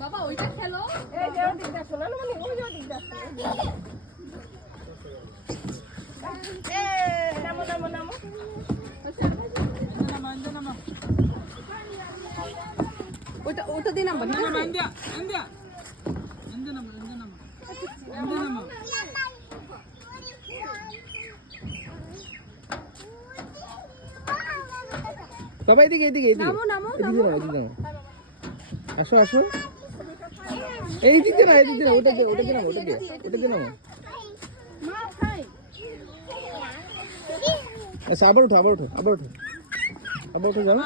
বাবা ওইটা খেলো। এই যে ওই দিকটা শোনা না মানে ওই দিকটা। নামো নামো নামো। ওটা ওটা দিন নাম্বার ঠিক আছে। ইন্ডিয়া ইন্ডিয়া ইন্ডিয়া নামো ইন্ডিয়া নামো। বাবা এদিকে এদিকে এদিকে নামো নামো এদিকে নাও এদিকে নাও আসো আসো এই দিকে না এদিকে না ওটাকে নাও ওটাকে নাও মা খাই। আচ্ছা আবার উঠো যাও